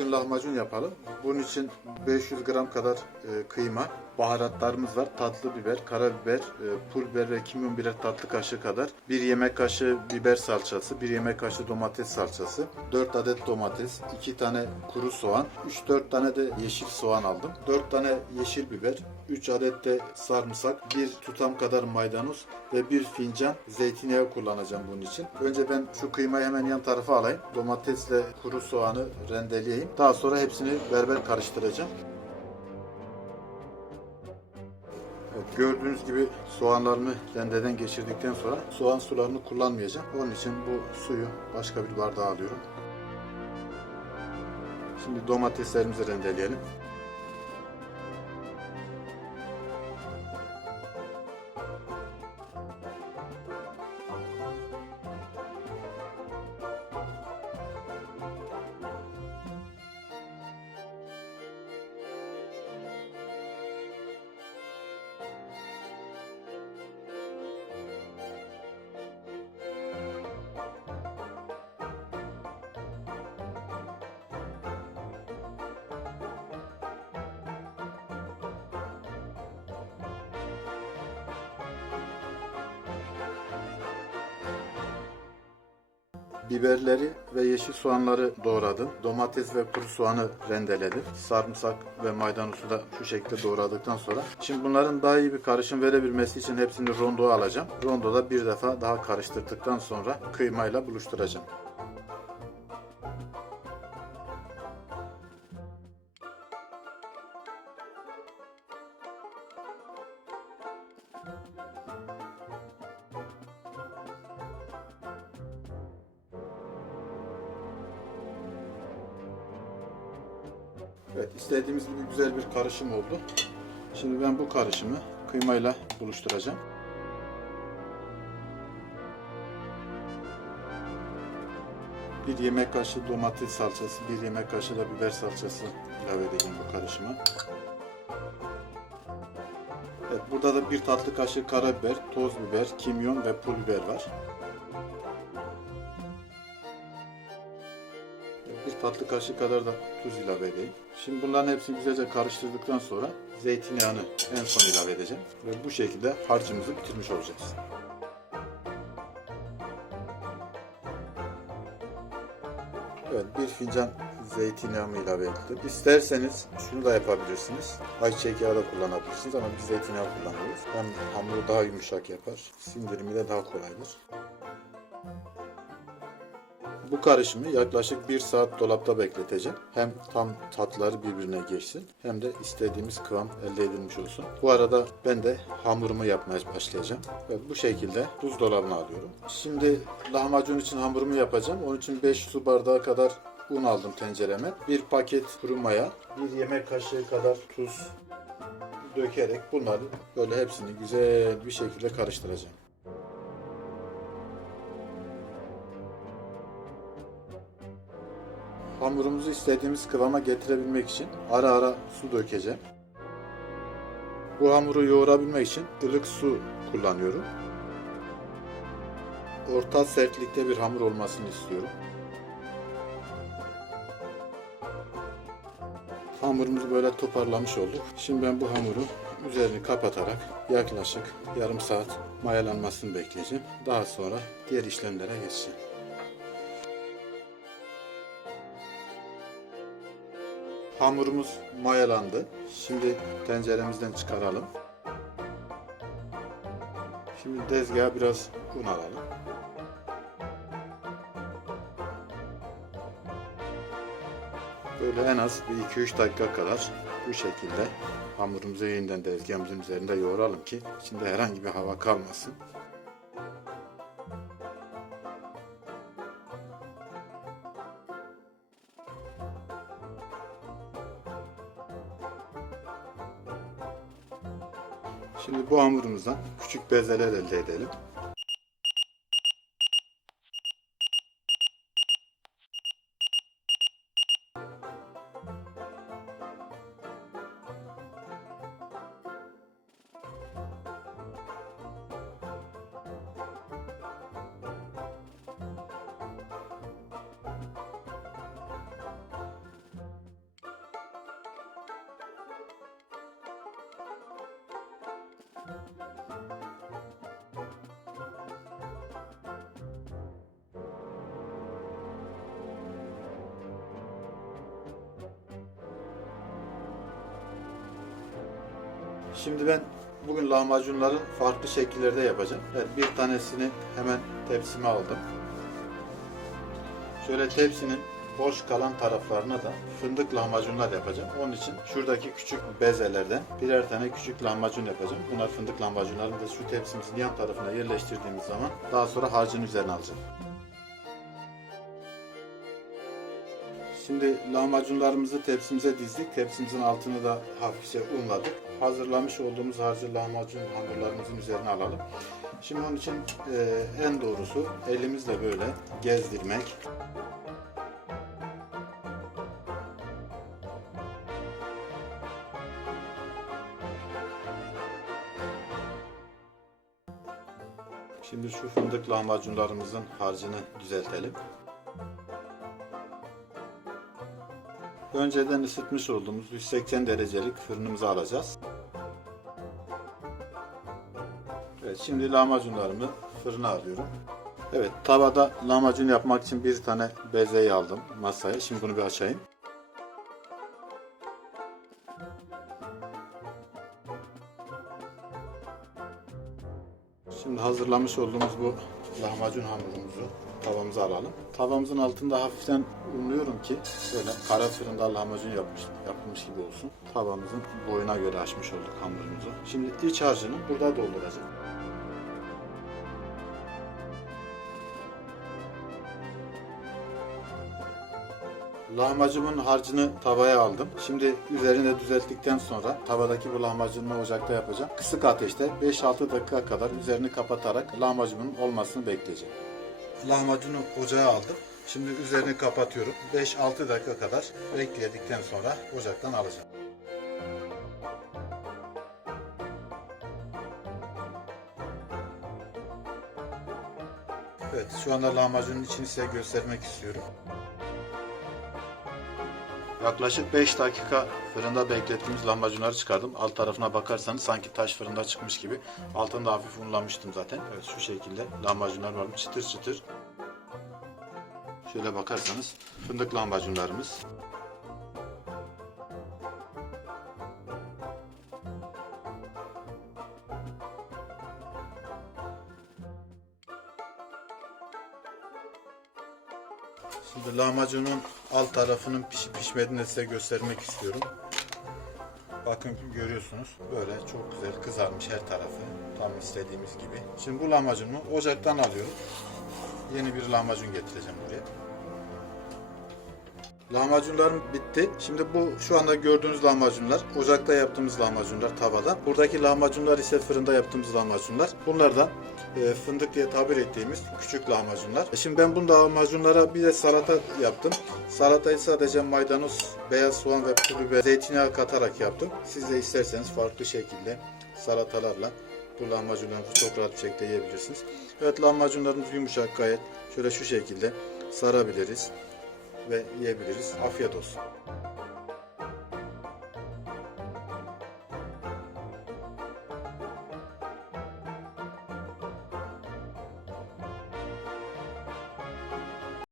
Bugün lahmacun yapalım. Bunun için 500 gram kadar e, kıyma, baharatlarımız var. Tatlı biber, karabiber, e, pul biber ve kimyon birer tatlı kaşığı kadar. 1 yemek kaşığı biber salçası, 1 yemek kaşığı domates salçası, 4 adet domates, 2 tane kuru soğan, 3-4 tane de yeşil soğan aldım. 4 tane yeşil biber, 3 adet de sarımsak, 1 tutam kadar maydanoz ve 1 fincan zeytinyağı kullanacağım bunun için. Önce ben şu kıymayı hemen yan tarafa alayım. Domatesle kuru soğanı rendeleyeyim. Daha sonra hepsini beraber karıştıracağım. Gördüğünüz gibi soğanlarımı rendeden geçirdikten sonra soğan sularını kullanmayacağım. Onun için bu suyu başka bir bardağa alıyorum. Şimdi domateslerimizi rendeleyelim. Biberleri ve yeşil soğanları doğradım. Domates ve kuru soğanı rendeledim. Sarımsak ve maydanozu da şu şekilde doğradıktan sonra. Şimdi bunların daha iyi bir karışım verebilmesi için hepsini rondoya alacağım. Rondoda bir defa daha karıştırdıktan sonra kıymayla buluşturacağım. Evet istediğimiz gibi güzel bir karışım oldu. Şimdi ben bu karışımı kıymayla buluşturacağım. Bir yemek kaşığı domates salçası, bir yemek kaşığı da biber salçası ilave edeceğim bu karışıma. Evet, burada da bir tatlı kaşığı karabiber, toz biber, kimyon ve pul biber var. Tatlı kaşığı kadar da tuz ilave edeyim. Şimdi bunların hepsini güzelce karıştırdıktan sonra zeytinyağını en son ilave edeceğim. Ve bu şekilde harcımızı bitirmiş olacağız. Evet bir fincan zeytinyağımı ilave ettim. İsterseniz şunu da yapabilirsiniz. Ayçiçek yağı da kullanabilirsiniz ama biz zeytinyağı kullanıyoruz. Hem hamuru daha yumuşak yapar, sindirimi de daha kolaydır. Bu karışımı yaklaşık 1 saat dolapta bekleteceğim. Hem tam tatları birbirine geçsin hem de istediğimiz kıvam elde edilmiş olsun. Bu arada ben de hamurumu yapmaya başlayacağım. Evet, bu şekilde buzdolabına alıyorum. Şimdi lahmacun için hamurumu yapacağım. Onun için 5 su bardağı kadar un aldım tencereme. Bir paket kuru maya, bir yemek kaşığı kadar tuz dökerek bunları böyle hepsini güzel bir şekilde karıştıracağım. Hamurumuzu istediğimiz kıvama getirebilmek için ara ara su dökeceğim. Bu hamuru yoğurabilmek için ılık su kullanıyorum. Orta sertlikte bir hamur olmasını istiyorum. Hamurumuzu böyle toparlamış olduk. Şimdi ben bu hamuru üzerini kapatarak yaklaşık yarım saat mayalanmasını bekleyeceğim. Daha sonra diğer işlemlere geçeceğim. Hamurumuz mayalandı. Şimdi tenceremizden çıkaralım. Şimdi tezgaha biraz un alalım. Böyle en az bir 2-3 dakika kadar bu şekilde hamurumuzu yeniden tezgahımızın üzerinde yoğuralım ki içinde herhangi bir hava kalmasın. Şimdi bu hamurumuzdan küçük bezeler elde edelim. Şimdi ben bugün lahmacunları farklı şekillerde yapacağım. Evet, bir tanesini hemen tepsime aldım. Şöyle tepsinin boş kalan taraflarına da fındık lahmacunlar yapacağım. Onun için şuradaki küçük bezelerden birer tane küçük lahmacun yapacağım. Bunlar fındık lahmacunlarını da şu tepsimizin yan tarafına yerleştirdiğimiz zaman daha sonra harcın üzerine alacağım. Şimdi lahmacunlarımızı tepsimize dizdik. Tepsimizin altını da hafifçe unladık. Hazırlamış olduğumuz harcı lahmacun hamurlarımızın üzerine alalım. Şimdi onun için e, en doğrusu elimizle böyle gezdirmek. Şimdi şu fındık lahmacunlarımızın harcını düzeltelim. Önceden ısıtmış olduğumuz 180 derecelik fırınımıza alacağız. Evet, şimdi lahmacunlarımı fırına alıyorum. Evet, tavada lahmacun yapmak için bir tane bezeyi aldım masaya. Şimdi bunu bir açayım. Şimdi hazırlamış olduğumuz bu lahmacun hamurumuzu tavamıza alalım. Tavamızın altında hafiften unluyorum ki böyle kara fırında lahmacun yapmış, yapılmış gibi olsun. Tavamızın boyuna göre açmış olduk hamurumuzu. Şimdi iç harcını burada dolduracağım. Lahmacunun harcını tavaya aldım. Şimdi üzerine düzelttikten sonra tavadaki bu lahmacunu ocakta yapacağım. Kısık ateşte 5-6 dakika kadar üzerini kapatarak lahmacunun olmasını bekleyeceğim. Lahmacunu ocağa aldım. Şimdi üzerini kapatıyorum. 5-6 dakika kadar bekledikten sonra ocaktan alacağım. Evet, şu anda lahmacunun içini size göstermek istiyorum. Yaklaşık 5 dakika fırında beklettiğimiz lahmacunları çıkardım. Alt tarafına bakarsanız sanki taş fırında çıkmış gibi. Altını da hafif unlamıştım zaten. Evet şu şekilde lahmacunlar var. Çıtır çıtır. Şöyle bakarsanız fındık lahmacunlarımız. Şimdi lahmacunun alt tarafının pişip pişmediğini size göstermek istiyorum. Bakın görüyorsunuz böyle çok güzel kızarmış her tarafı. Tam istediğimiz gibi. Şimdi bu lahmacunumu ocaktan alıyorum. Yeni bir lahmacun getireceğim buraya. Lahmacunlarım bitti. Şimdi bu şu anda gördüğünüz lahmacunlar ocakta yaptığımız lahmacunlar tavada. Buradaki lahmacunlar ise fırında yaptığımız lahmacunlar. Bunlar da e, fındık diye tabir ettiğimiz küçük lahmacunlar. E, Şimdi ben bu lahmacunlara bir de salata yaptım. Salatayı sadece maydanoz, beyaz soğan ve pul biber, zeytinyağı katarak yaptım. Siz de isterseniz farklı şekilde salatalarla bu lahmacunlarınızı çok rahat bir şekilde yiyebilirsiniz. Evet lahmacunlarımız yumuşak gayet. Şöyle şu şekilde sarabiliriz ve yiyebiliriz. Afiyet olsun.